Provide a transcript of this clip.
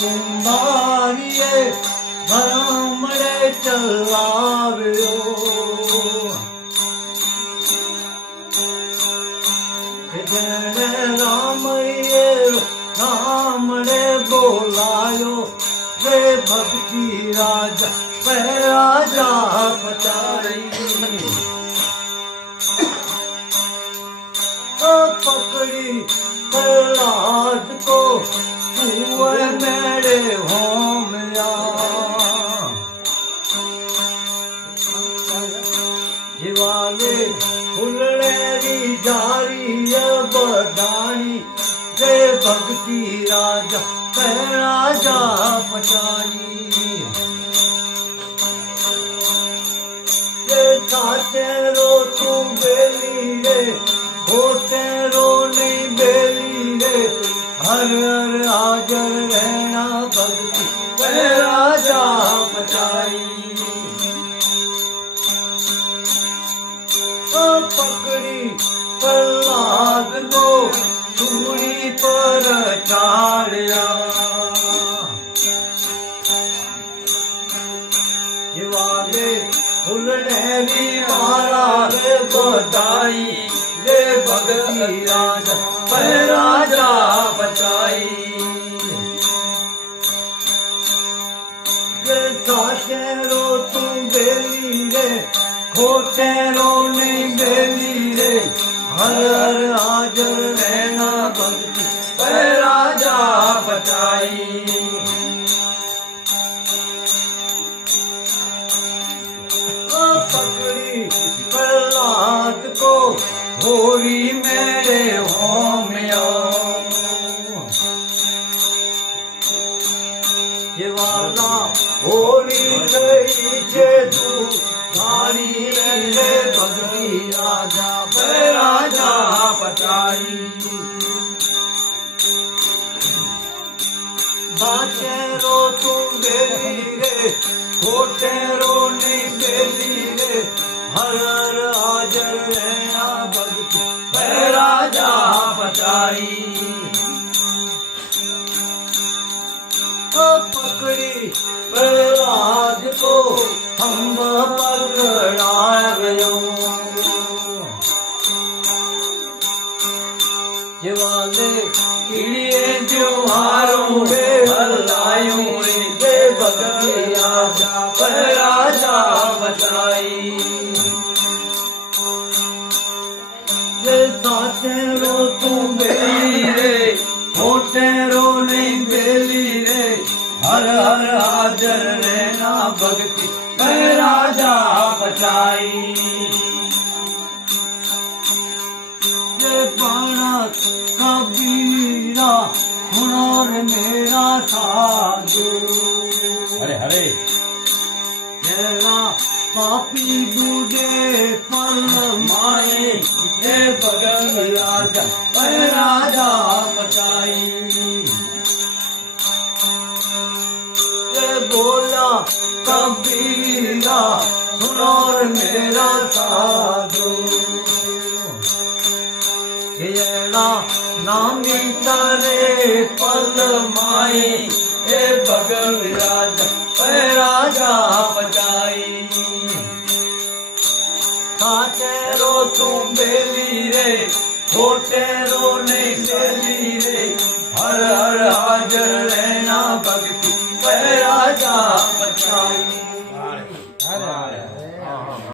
कुंभारिये भ्रमणे चलाव्यो जने रामये रामणे बोलायो वे भक्ति राजा राजा पचाई पकड़ी प्रहलाद को कुएं मेरे होमया जीवाले फुलड़ेरी जारी बदानी रे भक्ति राजा राजा पचाई तेरो तू बेली रे तेरो नहीं बेली रे हर हर हाजर रहना भक्ति राजा बचाई पकड़ी प्रहलाद को सूली पर चाड़या जीवाले फुलनेरी मारा रे बधाई रे भक्ति राजा राजा बचाई तेरो तू बेली रे खोटेरो नहीं बेली रे हर हर हाजर रहना भक्ति राजा बचाई पकड़ी प्रहलाद को होरी मेरे होम्यो जीवाला होरी गई जे तू धारी रे भक्ति राजा राजा बचाई बाचेरो तुम बेली रे खोटेरो नहीं बेली रे हर हर हाजर रहना भक्ति राजा बचाई पकड़ी प्रहलाद को हम पकड़ा गयो जीवाले कीड़िए जुहारों में हल्लायों रे भक्ति राजा बचाई तेरो तू बेली रे खोटेरो नहीं बेली रे हर हर हाजर रहना भक्ति राजा बचाई ये पाना कबीरा हुनर मेरा साधु हरे हरे तेरा पापी दूजे पल माए हे भगत राजा बचाई बोला कबीरा सुनो मेरा साधु येड़ा नामी तारे पल माई हे भगत राजा बचाई काचेरो तुम बेली रे खोटेरो नहीं बेली रे हर हर हाजर रहना भक्ति राजा बचाई